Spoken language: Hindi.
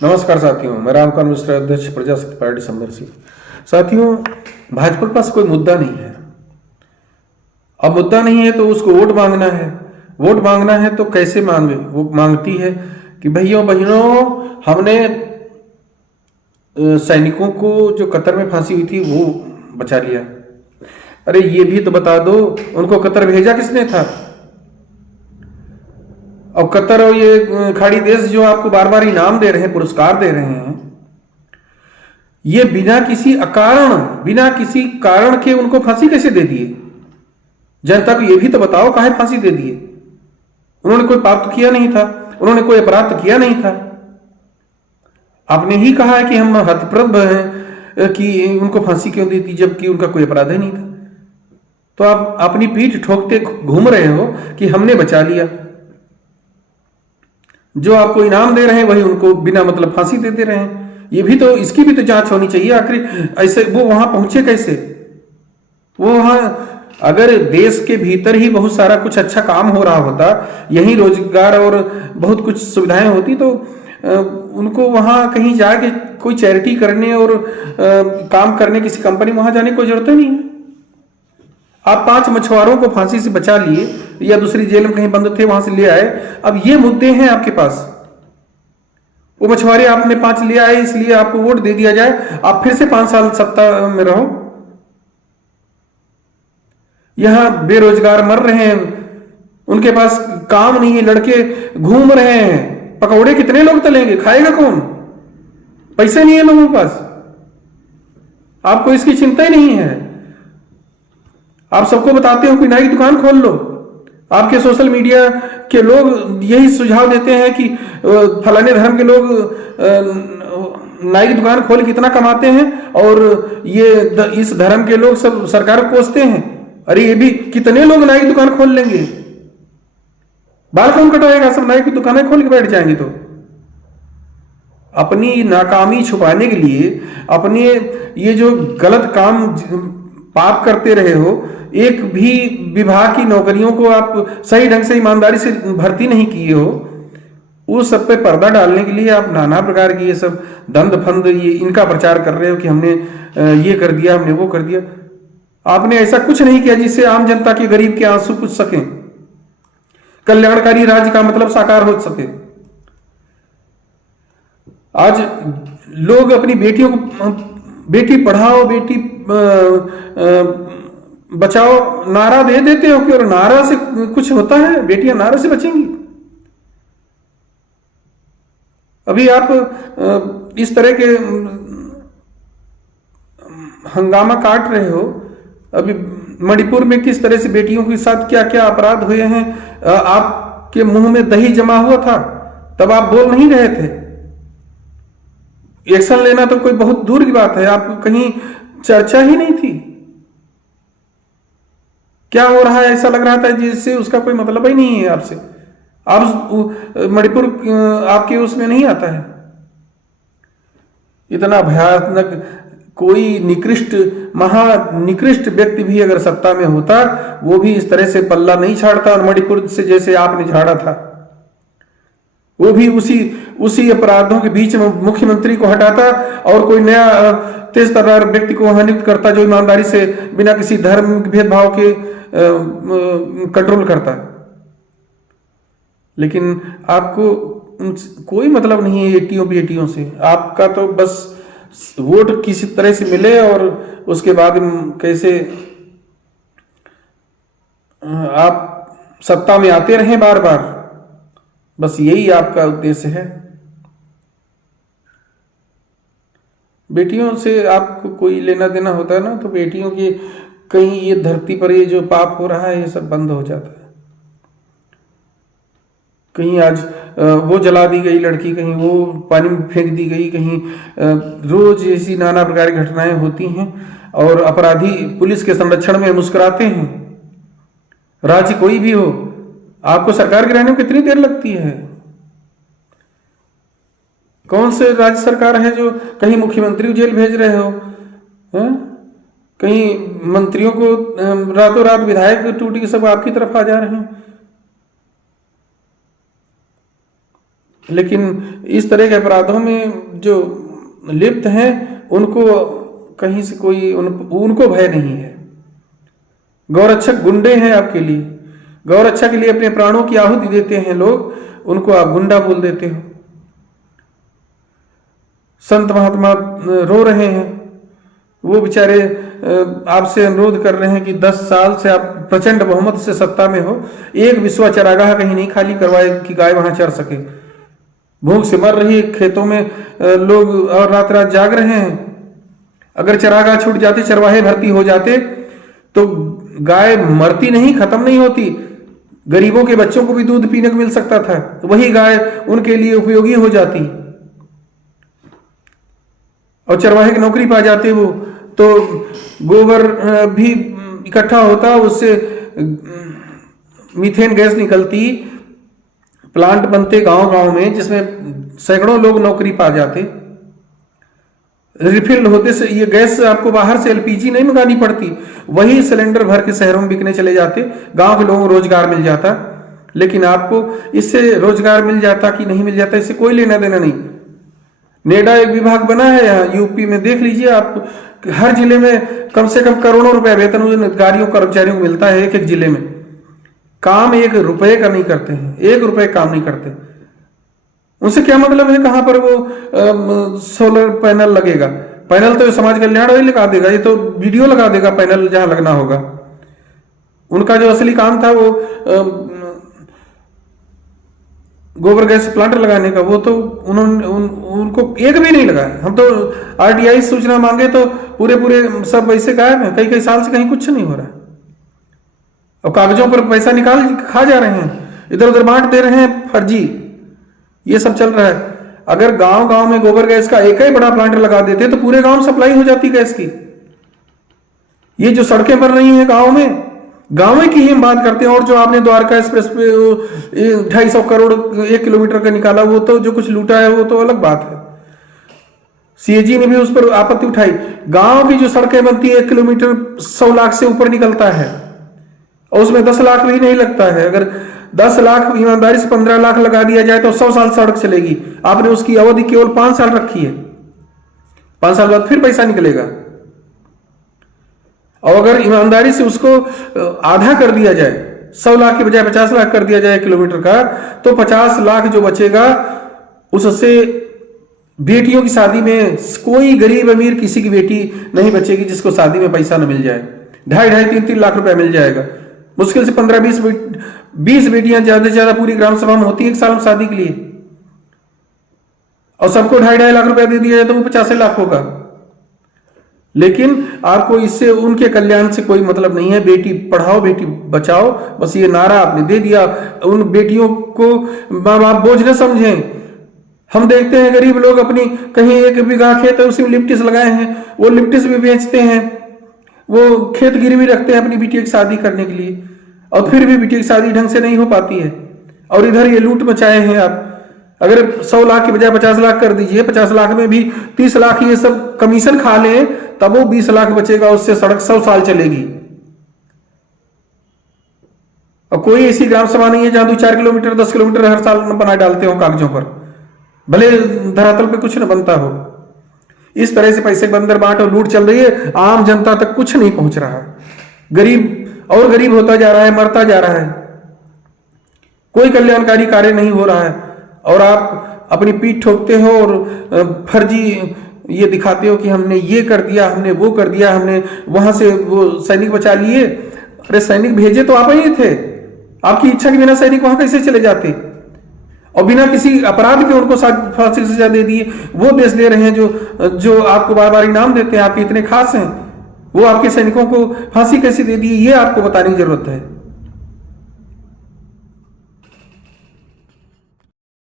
नमस्कार साथियों, मैं रामकांत मिश्रा, अध्यक्ष प्रजाशक्ति पार्टी संभर से। साथियों, भाजपा के पास कोई मुद्दा नहीं है। अब मुद्दा नहीं है तो उसको वोट मांगना है। वोट मांगना है तो कैसे मांगे? वो मांगती है कि भैयों बहनों, हमने सैनिकों को जो कतर में फांसी हुई थी वो बचा लिया। अरे ये भी तो बता दो, उनको कतर भेजा किसने था? और कतर और ये खाड़ी देश जो आपको बार बार इनाम दे रहे हैं, पुरस्कार दे रहे हैं, ये बिना किसी कारण के उनको फांसी कैसे दे दिए? जनता को ये भी तो बताओ, काहे फांसी दे दिए? उन्होंने कोई पाप तो किया नहीं था, उन्होंने कोई अपराध तो किया नहीं था। आपने ही कहा है कि हम हतप्रभ हैं कि उनको फांसी क्यों दी थी, जबकि उनका कोई अपराध ही नहीं था। तो आप अपनी पीठ ठोकते घूम रहे हो कि हमने बचा लिया। जो आपको इनाम दे रहे हैं वही उनको बिना मतलब फांसी देते रहे हैं। ये भी तो, इसकी भी तो जांच होनी चाहिए। आखिर ऐसे वो वहां पहुंचे कैसे? वो वहां, अगर देश के भीतर ही बहुत सारा कुछ अच्छा काम हो रहा होता, यही रोजगार और बहुत कुछ सुविधाएं होती, तो उनको वहां कहीं जाके कोई चैरिटी करने और काम करने किसी कंपनी में वहां जाने की कोई जरूरत ही नहीं है। आप 5 मछुआरों को फांसी से बचा लिए या दूसरी जेल में कहीं बंद थे वहां से ले आए। अब ये मुद्दे हैं आपके पास। वो मछुआरे आपने 5 ले आए इसलिए आपको वोट दे दिया जाए, आप फिर से 5 साल सत्ता में रहो। यहां बेरोजगार मर रहे हैं, उनके पास काम नहीं है, लड़के घूम रहे हैं। पकौड़े कितने लोग तलेंगे? खाएगा कौन? पैसे नहीं है लोगों के पास। आपको इसकी चिंता ही नहीं है। आप सबको बताते हो कि नई दुकान खोल लो। आपके सोशल मीडिया के लोग यही सुझाव देते हैं कि फलाने धर्म के लोग नई दुकान खोल कितना कमाते हैं, और ये इस धर्म के लोग सब सरकार को कोसते हैं। अरे ये भी कितने लोग नई दुकान खोल लेंगे? बाल कौन कटवाएगा? सब नई की दुकानें खोल के बैठ जाएंगे। तो अपनी नाकामी छुपाने के लिए, अपने ये जो गलत काम पाप करते रहे हो, एक भी विभाग की नौकरियों को आप सही ढंग से ईमानदारी से भर्ती नहीं किए हो, उस सब पे पर्दा डालने के लिए आप नाना प्रकार की ये सब दंद फंद ये इनका प्रचार कर रहे हो कि हमने ये कर दिया, हमने वो कर दिया। आपने ऐसा कुछ नहीं किया जिससे आम जनता के, गरीब के आंसू पुछ सकें, कल्याणकारी राज्य का मतलब साकार हो सके। आज लोग अपनी बेटियों को बेटी पढ़ाओ बेटी बचाओ नारा दे देते हो कि, और नारा से कुछ होता है? बेटियां नारा से बचेंगी? अभी आप इस तरह के हंगामा काट रहे हो। अभी मणिपुर में किस तरह से बेटियों के साथ क्या क्या अपराध हुए हैं, आपके मुंह में दही जमा हुआ था, तब आप बोल नहीं रहे थे। एक्शन लेना तो कोई बहुत दूर की बात है, आपको कहीं चर्चा ही नहीं थी। क्या हो रहा है ऐसा लग रहा था जिससे उसका कोई मतलब ही नहीं है आपसे। आप मणिपुर आपके उसमें नहीं आता है। इतना भयानक, कोई निकृष्ट, महानिकृष्ट व्यक्ति भी अगर सत्ता में होता, वो भी इस तरह से पल्ला नहीं छाड़ता। और मणिपुर से जैसे आपने झाड़ा था, वो भी उसी अपराधों के बीच में मुख्यमंत्री को हटाता और कोई नया तेज तर्रार व्यक्ति को वहां नियुक्त करता, जो ईमानदारी से बिना किसी धर्म भेदभाव के कंट्रोल करता। लेकिन आपको कोई मतलब नहीं है एटीओं बेटियों से। आपका तो बस वोट किसी तरह से मिले और उसके बाद कैसे आप सत्ता में आते रहें बार बार, बस यही आपका उद्देश्य है। बेटियों से आपको कोई लेना देना होता है ना, तो बेटियों की कहीं ये धरती पर ये जो पाप हो रहा है ये सब बंद हो जाता है। कहीं आज वो जला दी गई लड़की, कहीं वो पानी में फेंक दी गई, कहीं रोज ऐसी नाना प्रकार की घटनाएं होती हैं और अपराधी पुलिस के संरक्षण में मुस्कुराते हैं। राज्य कोई भी हो, आपको सरकार गिराने में कितनी देर लगती है? कौन से राज्य सरकार है जो कहीं मुख्यमंत्री को जेल भेज रहे हो, कहीं मंत्रियों को रातों रात विधायक टूटी सब आपकी तरफ आ जा रहे हैं। लेकिन इस तरह के अपराधों में जो लिप्त हैं उनको कहीं से कोई उनको भय नहीं है। गौरक्षक गुंडे हैं आपके लिए, गौरक्षा के लिए अपने प्राणों की आहुति देते हैं लोग, उनको आप गुंडा बोल देते हो। संत महात्मा रो रहे हैं, वो बेचारे आपसे अनुरोध कर रहे हैं कि 10 साल से आप प्रचंड बहुमत से सत्ता में हो, एक विश्वा चरागाह कहीं नहीं खाली करवाए कि गाय वहां चर सके। भूख से मर रही खेतों में लोग और रात रात जाग रहे हैं। अगर चरागाह छूट जाते, चरवाहे भर्ती हो जाते तो गाय मरती नहीं, खत्म नहीं होती, गरीबों के बच्चों को भी दूध पीने को मिल सकता था, तो वही गाय उनके लिए उपयोगी हो जाती और चरवाहे की नौकरी पा जाते वो, तो गोबर भी इकट्ठा होता, उससे मीथेन गैस निकलती, प्लांट बनते गांव गांव में जिसमें सैकड़ों लोग नौकरी पा जाते, रिफिल होते से ये गैस आपको बाहर से एलपीजी नहीं मंगानी पड़ती, वही सिलेंडर भर के शहरों में बिकने चले जाते, गांव के लोगों को रोजगार मिल जाता। लेकिन आपको इससे रोजगार मिल जाता कि नहीं मिल जाता इससे कोई लेना देना नहीं। नेडा एक विभाग बना है यहाँ यूपी में, देख लीजिए आप, हर जिले में कम से कम करोड़ों रुपए वेतन उन अधिकारियों कर्मचारियों को मिलता है, एक एक जिले में। काम 1 रुपए का नहीं करते हैं, 1 रुपए काम नहीं करते। उनसे क्या मतलब है कहां पर वो सोलर पैनल लगेगा? पैनल तो समाज कल्याण वही लगा देगा, ये तो वीडियो लगा देगा पैनल जहां लगना होगा। उनका जो असली काम था वो गोबर गैस प्लांट लगाने का, वो तो उन्होंने उनको एक भी नहीं लगाया। हम तो आरटीआई सूचना मांगे तो पूरे सब ऐसे गायब हैं, कई साल से कहीं कुछ नहीं हो रहा है, और कागजों पर पैसा निकाल खा जा रहे हैं, इधर उधर बांट दे रहे हैं फर्जी, ये सब चल रहा है। अगर गांव गांव में गोबर गैस का एक ही बड़ा प्लांट लगा देते तो पूरे गांव में सप्लाई हो जाती गैस की। ये जो सड़कें बन रही हैं गांव में, गांव की ही हम बात करते हैं, और जो आपने द्वारका एक्सप्रेस पे 250 करोड़ 1 किलोमीटर का निकाला, वो तो जो कुछ लूटा है वो तो अलग बात है। सीएजी ने भी उस पर आपत्ति उठाई। गांव की जो सड़कें बनती है 1 किलोमीटर 100 लाख से ऊपर निकलता है, और उसमें 10 लाख भी नहीं लगता है। अगर 10 लाख ईमानदारी से 15 लाख लगा दिया जाए तो 100 साल सड़क चलेगी। आपने उसकी अवधि केवल 5 साल रखी है, 5 साल बाद फिर पैसा निकलेगा। और अगर ईमानदारी से उसको आधा कर दिया जाए, 100 लाख के बजाय 50 लाख कर दिया जाए किलोमीटर का, तो 50 लाख जो बचेगा उससे बेटियों की शादी में कोई गरीब अमीर किसी की बेटी नहीं बचेगी जिसको शादी में पैसा न मिल जाए। 2.5 3 लाख रुपया मिल जाएगा। मुश्किल से 15-20 बेटियां ज्यादा से ज्यादा पूरी ग्राम सभा में होती है 1 साल में शादी के लिए, और सबको 2.5 लाख रुपया दे दिया जाए तो वो 85 लाख होगा। लेकिन आपको इससे उनके कल्याण से कोई मतलब नहीं है। बेटी पढ़ाओ बेटी बचाओ, बस ये नारा आपने दे दिया। उन बेटियों को माँ बाप बोझ न समझें। हम देखते हैं गरीब लोग अपनी कहीं 1 बीघा खेत है उसी में लिप्टिस लगाए हैं, वो लिप्टिस भी बेचते हैं, वो खेत गिरवी रखते हैं अपनी बिटिया की शादी करने के लिए, और फिर भी बिटिया की शादी ढंग से नहीं हो पाती है। और इधर ये लूट मचाए हैं आप। अगर 100 लाख के बजाय 50 लाख कर दीजिए, 50 लाख में भी 30 लाख ये सब कमीशन खा लें, तब वो 20 लाख बचेगा, उससे सड़क 100 साल चलेगी। और कोई ऐसी ग्राम सभा नहीं है जहां 2-4 किलोमीटर 10 किलोमीटर हर साल बना डालते हो कागजों पर, भले धरातल पे कुछ न बनता हो। इस तरह से पैसे बंदर बांट और लूट चल रही है, आम जनता तक कुछ नहीं पहुंच रहा है। गरीब और गरीब होता जा रहा है, मरता जा रहा है, कोई कल्याणकारी कार्य नहीं हो रहा है। और आप अपनी पीठ ठोकते हो और फर्जी ये दिखाते हो कि हमने ये कर दिया, हमने वो कर दिया, हमने वहां से वो सैनिक बचा लिए। अरे सैनिक भेजे तो आप ही थे, आपकी इच्छा के बिना सैनिक वहां कैसे चले जाते? और बिना किसी अपराध के उनको फांसी की सजा दे दिए। वो देश दे रहे हैं जो आपको बार बार इनाम देते हैं, आपके इतने खास हैं, वो आपके सैनिकों को फांसी कैसे दे दी, ये आपको बताने की जरूरत है।